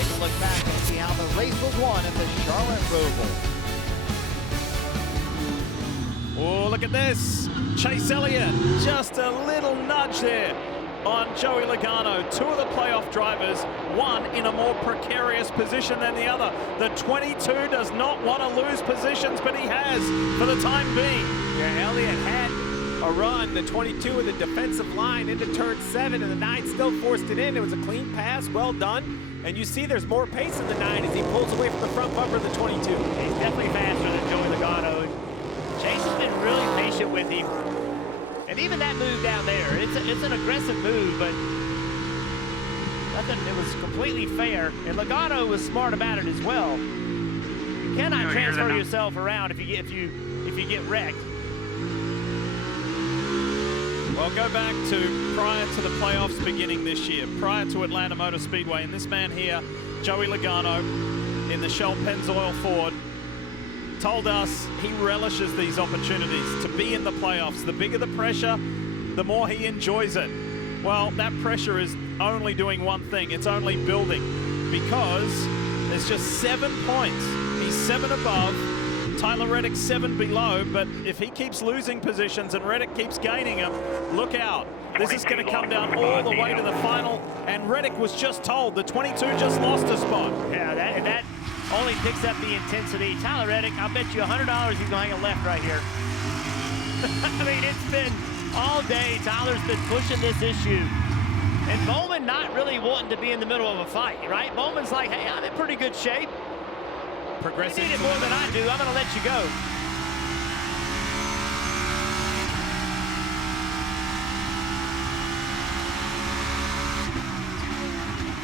take a look back and see how the race was won at the Charlotte ROVAL. Oh, look at this. Chase Elliott, just a little nudge there on Joey Logano. Two of the playoff drivers, one in a more precarious position than the other. The 22 does not want to lose positions, but he has for the time being. Yeah, Elliott had a run, the 22 with the defensive line into turn 7, and the 9 still forced it in. It was a clean pass, well done. And you see there's more pace in the 9 as he pulls away from the front bumper of the 22. He's definitely faster than Joey Logano. Chase has been really patient with him. And even that move down there, it's an aggressive move, but nothing, it was completely fair. And Logano was smart about it as well. You cannot transfer yourself around if you get wrecked. Well, go back to prior to the playoffs beginning this year, prior to Atlanta Motor Speedway, and this man here, Joey Logano, in the Shell Pennzoil Ford, told us he relishes these opportunities to be in the playoffs. The bigger the pressure, the more he enjoys it. Well, that pressure is only doing one thing. It's only building, because there's just 7 points. He's 7 above. Tyler Reddick 7 below, but if he keeps losing positions and Reddick keeps gaining them, look out. This is going to come down all the way to the final, and Reddick was just told the 22 just lost a spot. Yeah, that only picks up the intensity. Tyler Reddick, I'll bet you $100 he's going to hang a left right here. I mean, it's been all day. Tyler's been pushing this issue. And Bowman not really wanting to be in the middle of a fight, right? Bowman's like, hey, I'm in pretty good shape. Progressing. You need it more than I do. I'm going to let you go.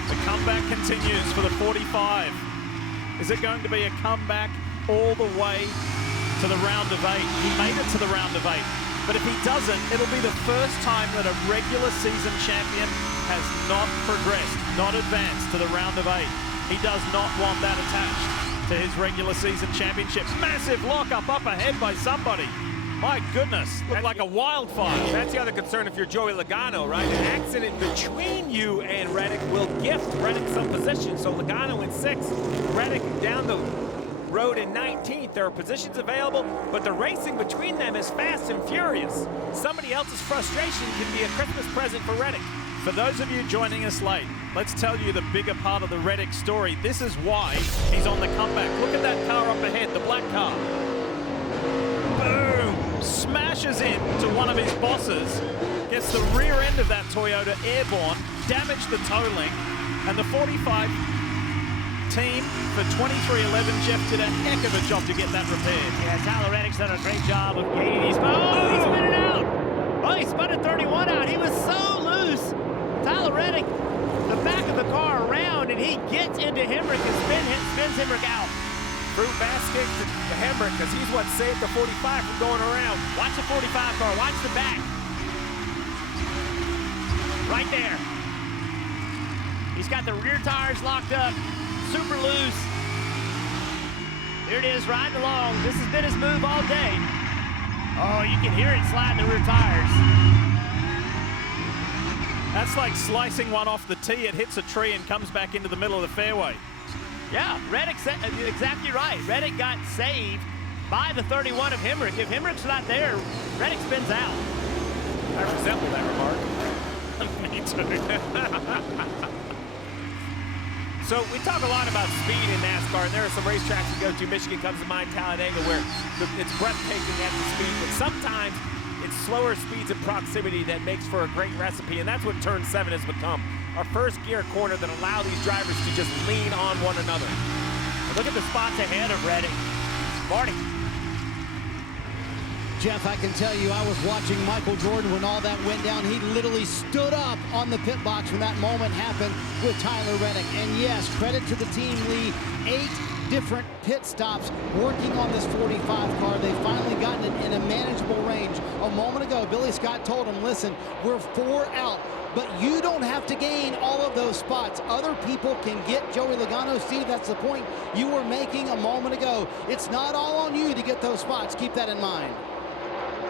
The comeback continues for the 45. Is it going to be a comeback all the way to the round of 8? He made it to the round of 8. But if he doesn't, it'll be the first time that a regular season champion has not progressed, not advanced to the round of 8. He does not want that attached to his regular season championship. Massive lockup up ahead by somebody. My goodness, looked like a wildfire. That's the other concern if you're Joey Logano, right? An accident between you and Reddick will gift Reddick some position. So Logano in 6th, Reddick down the road in 19th. There are positions available, but the racing between them is fast and furious. Somebody else's frustration can be a Christmas present for Reddick. For those of you joining us late, let's tell you the bigger part of the Reddick story. This is why he's on the comeback. Look at that car up ahead, the black car. Boom! Smashes into one of his bosses, gets the rear end of that Toyota airborne, damaged the toe link, and the 45 team for 2311, Jeff, did a heck of a job to get that repaired. Yeah, Tyler Reddick's done a great job of gaining these. Oh, he spun it out! Oh, he spun a 31 out. He was so loose. Tyler Reddick, the back of the car around, and he gets into Hemrick and spins Hemrick out. Fruit basket to Hemrick, because he's what saved the 45 from going around. Watch the 45 car, watch the back. Right there. He's got the rear tires locked up, super loose. There it is, riding along. This has been his move all day. Oh, you can hear it sliding the rear tires. That's like slicing one off the tee. It hits a tree and comes back into the middle of the fairway. Yeah, Reddick's exactly right. Reddick got saved by the 31 of Hemrick. If Hemrick's not there, Reddick spins out. I resemble that remark. Me too. So we talk a lot about speed in NASCAR, and there are some racetracks we go to. Michigan comes to mind, Talladega, where it's breathtaking at the speed, but sometimes it's slower speeds and proximity that makes for a great recipe, and that's what turn 7 has become. Our first gear corner that allow these drivers to just lean on one another. And look at the spots ahead of Reddick. Marty. Jeff, I can tell you, I was watching Michael Jordan when all that went down. He literally stood up on the pit box when that moment happened with Tyler Reddick. And yes, credit to the team, Lee. 8 different pit stops working on this 45 car. They've finally gotten it in a manageable range. A moment ago, Billy Scott told him, listen, we're 4 out, but you don't have to gain all of those spots. Other people can get Joey Logano. Steve, that's the point you were making a moment ago. It's not all on you to get those spots. Keep that in mind.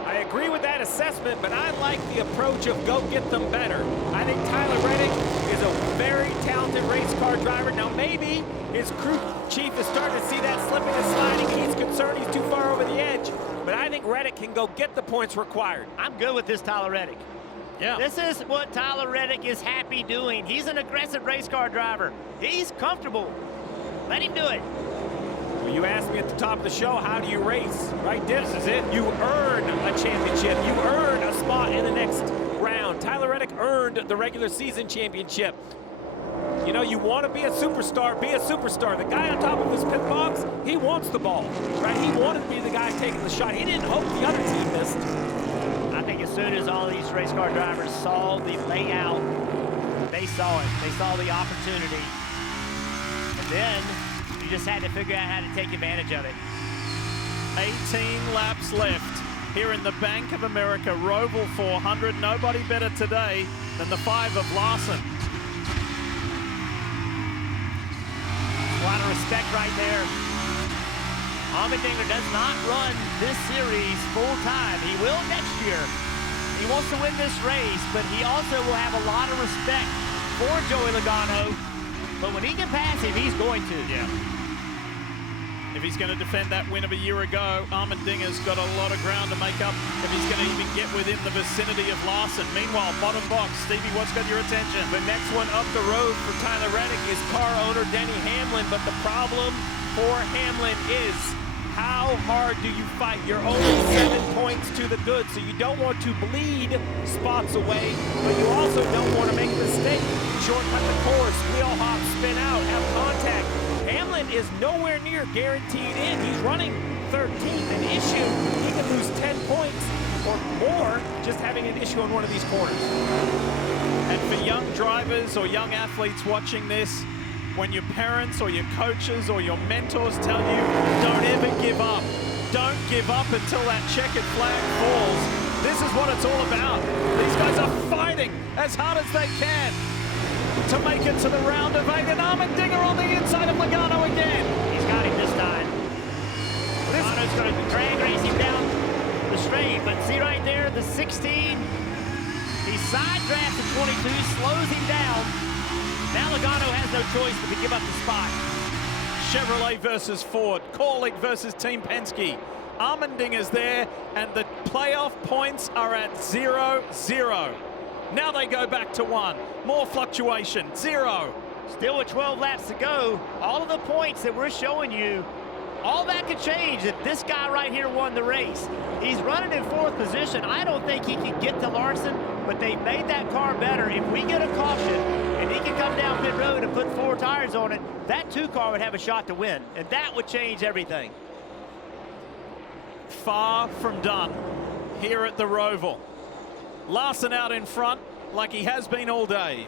I agree with that assessment, but I like the approach of go get them better. I think Tyler Reddick is a very talented race car driver. Now maybe his crew chief is starting to see that slipping and sliding. He's concerned he's too far over the edge, but I think Reddick can go get the points required. I'm good with this Tyler Reddick. Yeah. This is what Tyler Reddick is happy doing. He's an aggressive race car driver. He's comfortable. Let him do it. Well, you asked me at the top of the show, how do you race? Right, this is it. You earn a championship. You earn a spot in the next round. Tyler Reddick earned the regular season championship. You know, you want to be a superstar, be a superstar. The guy on top of his pit box, he wants the ball, right? He wanted to be the guy taking the shot. He didn't hope the other team missed. I think as soon as all these race car drivers saw the layout, they saw it. They saw the opportunity. And then you just had to figure out how to take advantage of it. 18 laps left here in the Bank of America ROVAL 400. Nobody better today than the 5 of Larson. A lot of respect right there. Allmendinger does not run this series full time. He will next year. He wants to win this race, but he also will have a lot of respect for Joey Logano. But when he can pass him, he's going to. Yeah. If he's going to defend that win of a year ago, Allmendinger's got a lot of ground to make up if he's going to even get within the vicinity of Larson. Meanwhile, bottom box, Stevie, what's got your attention? The next one up the road for Tyler Reddick is car owner Denny Hamlin, but the problem for Hamlin is how hard do you fight? You're only 7 points to the good, so you don't want to bleed spots away, but you also don't want to make a mistake. Shortcut the course, wheel hop, spin out, have contact. Hamlin is nowhere near guaranteed in. He's running 13th. An issue, he could lose 10 points or more just having an issue on one of these corners. And for young drivers or young athletes watching this, when your parents or your coaches or your mentors tell you, don't ever give up. Don't give up until that checkered flag falls. This is what it's all about. These guys are fighting as hard as they can to make it to the round of 8. And Allmendinger on the inside of Logano again. He's got him this time. Logano's going to drag race him down the straight, but see right there, the 16. He side drafts the 22, slows him down. Now Logano has no choice but to give up the spot. Chevrolet versus Ford, Corlick versus Team Penske. Allmendinger's there, and the playoff points are at 0-0. Now they go back to 1. More fluctuation, 0. Still with 12 laps to go. All of the points that we're showing you, all that could change if this guy right here won the race. He's running in 4th position. I don't think he can get to Larson, but they made that car better. If we get a caution and he can come down pit road and put 4 tires on it, that 2 car would have a shot to win, and that would change everything. Far from done here at the ROVAL. Larson out in front like he has been all day.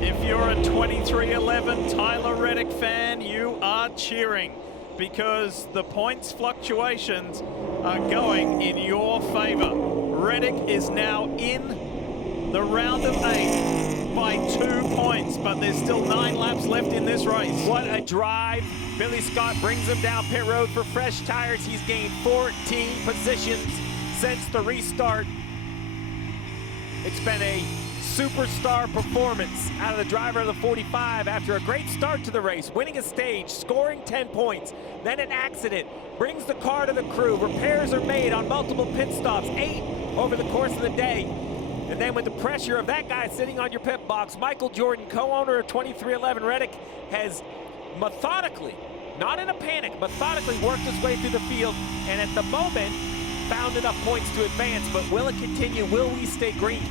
If you're a 2311 Tyler Reddick fan, you are cheering because the points fluctuations are going in your favor. Reddick is now in the round of 8 by 2 points, but there's still 9 laps left in this race. What a drive. Billy Scott brings him down pit road for fresh tires. He's gained 14 positions since the restart. It's been a superstar performance out of the driver of the 45 after a great start to the race, winning a stage, scoring 10 points, then an accident, brings the car to the crew, repairs are made on multiple pit stops, 8 over the course of the day. And then with the pressure of that guy sitting on your pit box, Michael Jordan, co-owner of 2311 Reddick, has methodically, not in a panic, methodically worked his way through the field, and at the moment found enough points to advance. But will it continue? Will we stay green?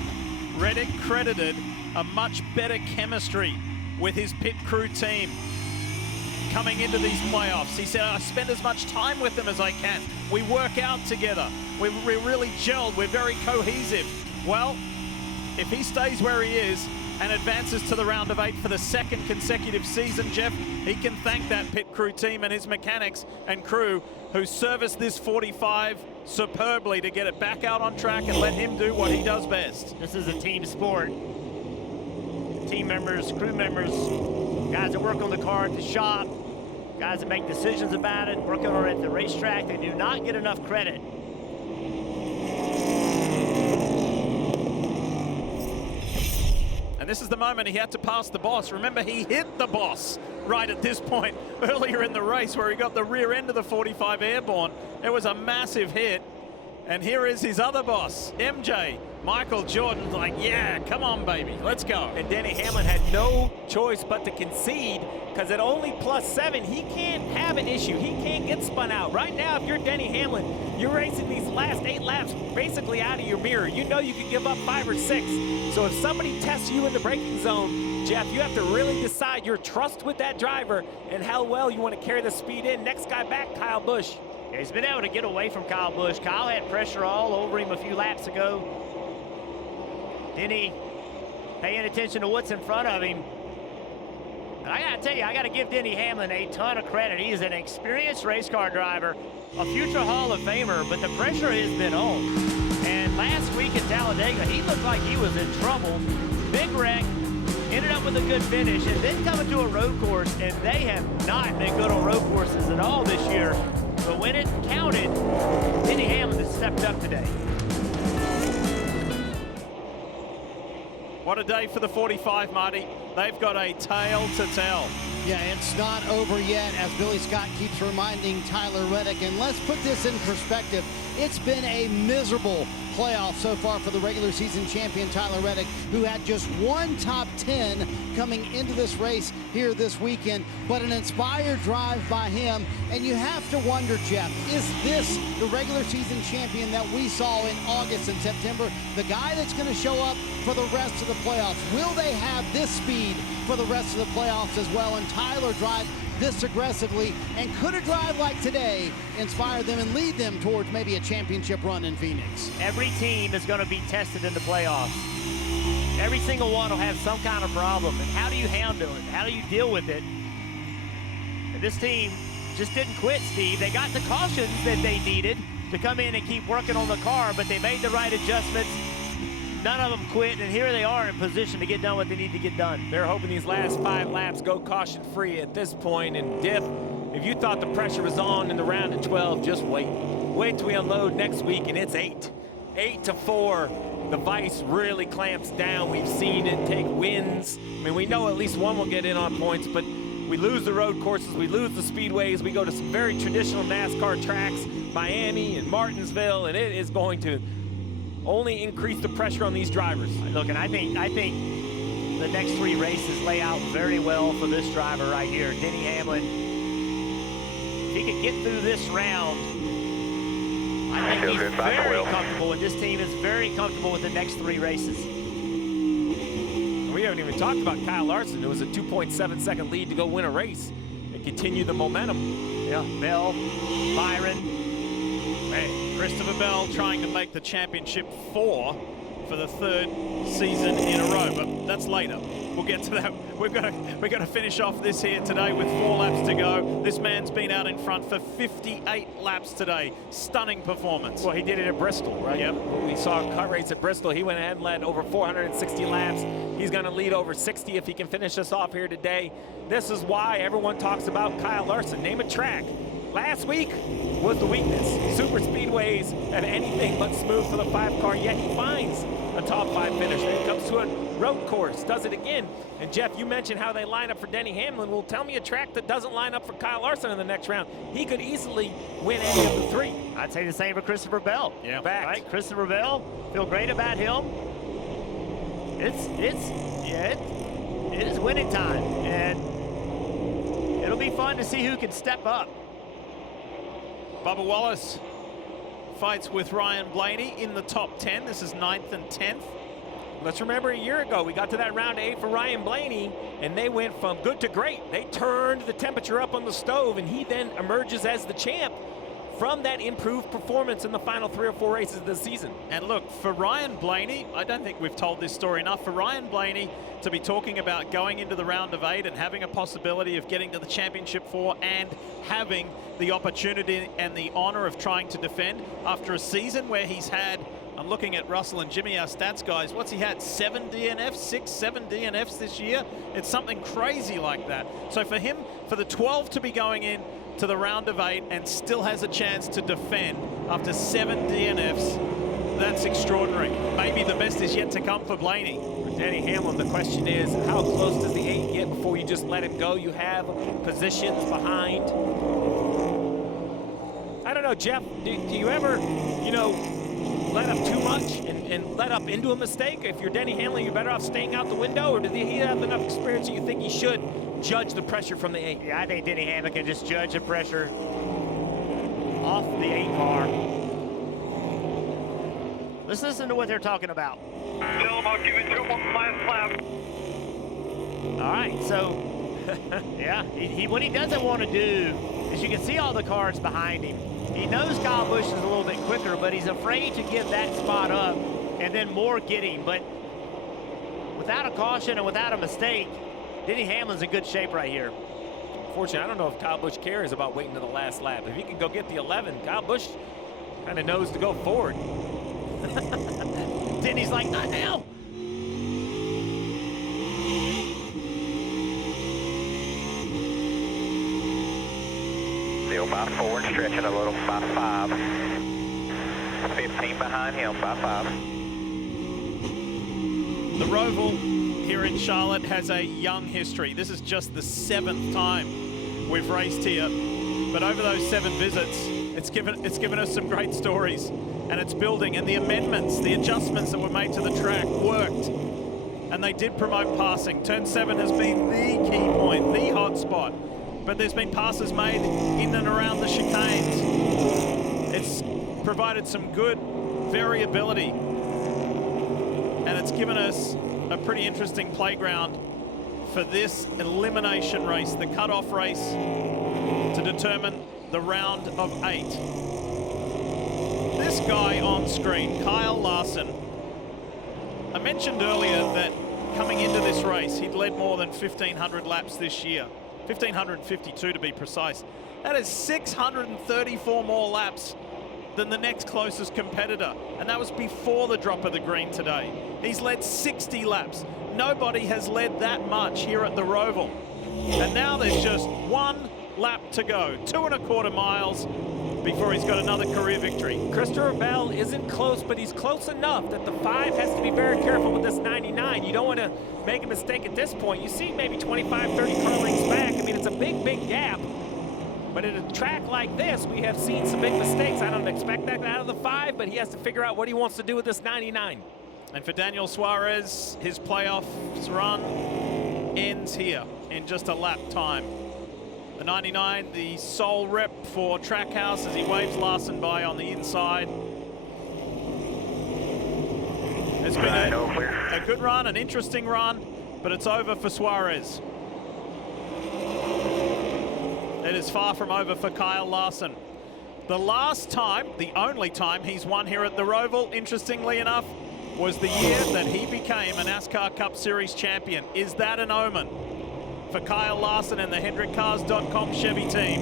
Reddick credited a much better chemistry with his pit crew team coming into these playoffs. He said, I spend as much time with them as I can. We work out together. We're really gelled. We're very cohesive. Well, if he stays where he is and advances to the round of 8 for the 2nd consecutive season, Jeff, he can thank that pit crew team and his mechanics and crew who serviced this 45 superbly to get it back out on track and let him do what he does best. This is a team sport. Team members, crew members, guys that work on the car at the shop, guys that make decisions about it, working on it at the racetrack, they do not get enough credit. And this is the moment he had to pass the boss. Remember, he hit the boss right at this point earlier in the race where he got the rear end of the 45 airborne. It was a massive hit. And here is his other boss, MJ. Michael Jordan's like, yeah, come on, baby, let's go. And Denny Hamlin had no choice but to concede, because at only +7, he can't have an issue. He can't get spun out. Right now, if you're Denny Hamlin, you're racing these last 8 laps basically out of your mirror. You know you can give up 5 or 6. So if somebody tests you in the braking zone, Jeff, you have to really decide your trust with that driver and how well you want to carry the speed in. Next guy back, Kyle Busch. Yeah, he's been able to get away from Kyle Busch. Kyle had pressure all over him a few laps ago. Denny paying attention to what's in front of him. And I gotta tell you, I gotta give Denny Hamlin a ton of credit. He is an experienced race car driver, a future Hall of Famer, but the pressure has been on. And last week in Talladega, he looked like he was in trouble. Big wreck, ended up with a good finish, and then coming to a road course, and they have not been good on road courses at all this year. But when it counted, Denny Hamlin has stepped up today. What a day for the 45, Marty. They've got a tale to tell. Yeah, it's not over yet, as Billy Scott keeps reminding Tyler Reddick. And let's put this in perspective. It's been a miserable playoff so far for the regular season champion Tyler Reddick, who had just one top 10 coming into this race here this weekend, but an inspired drive by him. And you have to wonder, Jeff, is this the regular season champion that we saw in August and September, the guy that's going to show up for the rest of the playoffs? Will they have this speed for the rest of the playoffs as well, and Tyler drive this aggressively? And could a drive like today inspire them and lead them towards maybe a championship run in Phoenix? Every team is going to be tested in the playoffs. Every single one will have some kind of problem. And how do you handle it? How do you deal with it? And this team just didn't quit, Steve. They got the cautions that they needed to come in and keep working on the car, but they made the right adjustments. None of them quit, and here they are in position to get done what they need to get done. They're hoping these last 5 laps go caution-free at this point. And Diff, if you thought the pressure was on in the round of 12, just wait. Wait till we unload next week, and it's 8. 8-4. The vice really clamps down. We've seen it take wins. I mean, we know at least one will get in on points, but we lose the road courses, we lose the speedways, we go to some very traditional NASCAR tracks, Miami and Martinsville, and it is going to only increase the pressure on these drivers. Look, and I think the next 3 races lay out very well for this driver right here, Denny Hamlin. If he could get through this round, I think he's very comfortable, and this team is very comfortable with the next 3 races. We haven't even talked about Kyle Larson. It was a 2.7-second lead to go win a race and continue the momentum. Yeah, Bell, Byron. Hey, Christopher Bell trying to make the championship 4 for the 3rd season in a row, but that's later. We'll get to that. We're going to finish off this here today with 4 laps to go. This man's been out in front for 58 laps today. Stunning performance. Well, he did it at Bristol, right? Yep. We saw a cut race at Bristol. He went ahead and led over 460 laps. He's going to lead over 60 if he can finish us off here today. This is why everyone talks about Kyle Larson. Name a track. Last week was the weakness. Super speedways have anything but smooth for the 5 car, yet he finds a top 5 finish. When it comes to a road course, does it again. And Jeff, you mentioned how they line up for Denny Hamlin. Well, tell me a track that doesn't line up for Kyle Larson in the next round. He could easily win any of the 3. I'd say the same for Christopher Bell. Yeah. Fact. Right? Christopher Bell, feel great about him. It is winning time, and it'll be fun to see who can step up. Bubba Wallace fights with Ryan Blaney in the top 10. This is 9th and 10th. Let's remember a year ago, we got to that round 8 for Ryan Blaney, and they went from good to great. They turned the temperature up on the stove, and he then emerges as the champ from that improved performance in the final 3 or 4 races of the season. And look, for Ryan Blaney, I don't think we've told this story enough. For Ryan Blaney to be talking about going into the round of 8 and having a possibility of getting to the championship 4 and having the opportunity and the honor of trying to defend after a season where he's had a I'm looking at Russell and Jimmy, our stats guys. What's he had? 7 DNFs, 6, 7 DNFs this year? It's something crazy like that. So for him, for the 12 to be going in to the round of 8 and still has a chance to defend after 7 DNFs, that's extraordinary. Maybe the best is yet to come for Blaney. For Denny Hamlin, the question is, how close does the 8 get before you just let it go? You have positions behind. I don't know, Jeff, do you ever, you know, let up too much and let up into a mistake? If you're Denny Hamlin, you're better off staying out the window, or does he have enough experience that you think he should judge the pressure from the 8? Yeah, I think Denny Hamlin can just judge the pressure off the 8 car. Let's listen to what they're talking about. Tell him I'll give it to him on the last lap. All right, so, yeah, what he doesn't want to do is, you can see all the cars behind him. He knows Kyle Busch is a little bit quicker, but he's afraid to give that spot up and then more get him. But without a caution and without a mistake, Denny Hamlin's in good shape right here. Fortunately, I don't know if Kyle Busch cares about waiting to the last lap. If he can go get the 11, Kyle Busch kind of knows to go forward. Denny's like, not now. Still by 4, stretching a little by 5. 15 behind him by 5. The Roval here in Charlotte has a young history. This is just the 7th time we've raced here, but over those 7 visits, it's given us some great stories, and it's building. And the amendments, the adjustments that were made to the track worked, and they did promote passing. Turn 7 has been the key point, the hot spot. But there's been passes made in and around the chicanes. It's provided some good variability, and it's given us a pretty interesting playground for this elimination race, the cutoff race to determine the round of 8. This guy on screen, Kyle Larson, I mentioned earlier that coming into this race, he'd led more than 1,500 laps this year. 1,552 to be precise. That is 634 more laps than the next closest competitor, and that was before the drop of the green today. He's led 60 laps. Nobody has led that much here at the Roval. And now there's just 1 lap to go, 2.25 miles before he's got another career victory. Christopher Bell isn't close, but he's close enough that the 5 has to be very careful with this 99. You don't want to make a mistake at this point. You see maybe 25, 30 car lengths back. I mean, it's a big, big gap. But at a track like this, we have seen some big mistakes. I don't expect that out of the 5, but he has to figure out what he wants to do with this 99. And for Daniel Suarez, his playoffs run ends here in just a lap time. The 99, the sole rep for Trackhouse as he waves Larson by on the inside. It's been a good run, an interesting run, but it's over for Suarez. It is far from over for Kyle Larson. The last time, the only time he's won here at the Roval, interestingly enough, was the year that he became a NASCAR Cup Series champion. Is that an omen for Kyle Larson and the HendrickCars.com Chevy team?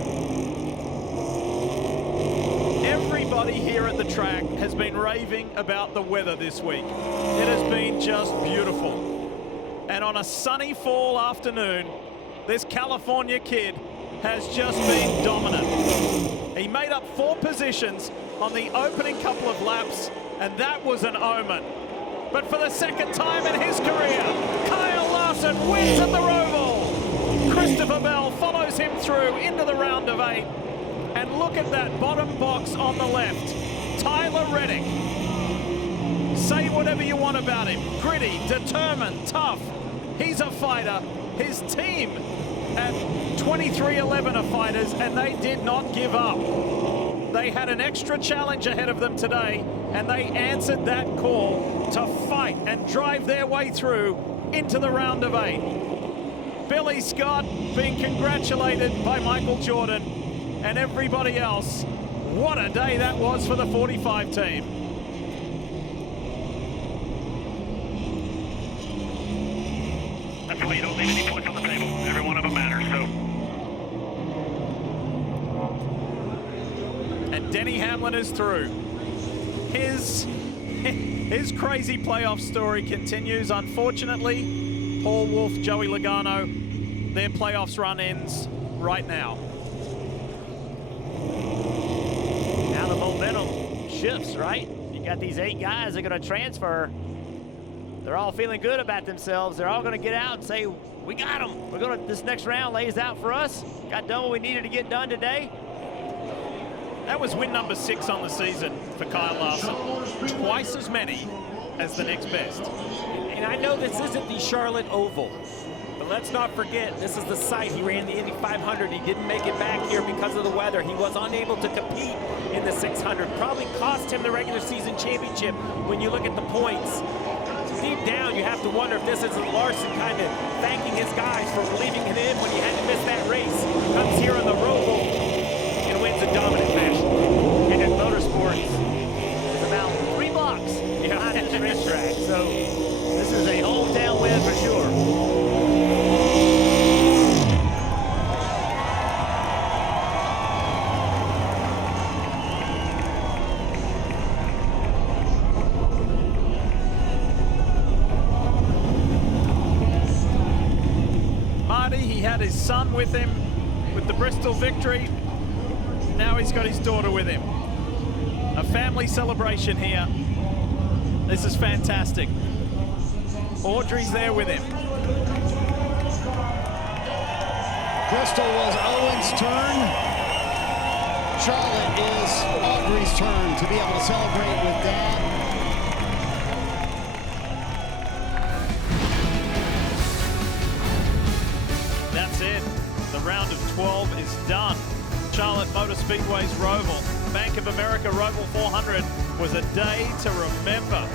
Everybody here at the track has been raving about the weather this week. It has been just beautiful. And on a sunny fall afternoon, this California kid has just been dominant. He made up 4 positions on the opening couple of laps, and that was an omen. But for the second time in his career, Kyle Larson wins at the Roval. Christopher Bell follows him through into the round of 8. And look at that bottom box on the left. Tyler Reddick. Say whatever you want about him. Gritty, determined, tough. He's a fighter. His team at 2311 are fighters, and they did not give up. They had an extra challenge ahead of them today, and they answered that call to fight and drive their way through into the round of 8. Billy Scott being congratulated by Michael Jordan and everybody else. What a day that was for the 45 team. That's why you don't leave any points on the table. Every one of them matters, so. And Denny Hamlin is through. His his crazy playoff story continues. Unfortunately, Paul Wolfe, Joey Logano, their playoffs run ends right now. Now the momentum shifts, right? You got these 8 guys that are going to transfer. They're all feeling good about themselves. They're all going to get out and say, we got them. We're going to, this next round lays out for us. Got done what we needed to get done today. That was win number 6 on the season for Kyle Larson. Twice as many as the next best. And I know this isn't the Charlotte Oval, but let's not forget, this is the site. He ran the Indy 500. He didn't make it back here because of the weather. He was unable to compete in the 600. Probably cost him the regular season championship when you look at the points. Deep down, you have to wonder if this isn't Larson kind of thanking his guys for leaving him in when he had to miss that race. Comes here on the Roval and wins in dominant fashion. And in Motorsports, it's about 3 blocks behind this racetrack. So this is a hometown win for sure. He had his son with him with the Bristol victory. Now he's got his daughter with him. A family celebration here. This is fantastic. Audrey's there with him. Bristol was Owen's turn. Charlotte is Audrey's turn to be able to celebrate with Dad. That's it. The round of 12 is done. Charlotte Motor Speedway's ROVAL, Bank of America ROVAL 400 was a day to remember.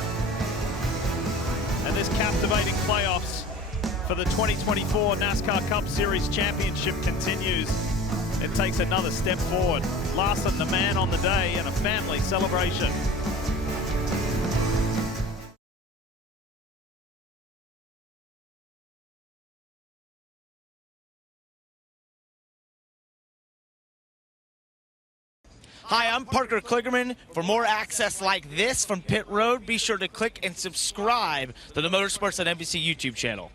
And this captivating playoffs for the 2024 NASCAR Cup Series Championship continues. It takes another step forward. Larson, the man on the day, and a family celebration. Hi, I'm Parker Kligerman. For more access like this from Pit Road, be sure to click and subscribe to the Motorsports on NBC YouTube channel.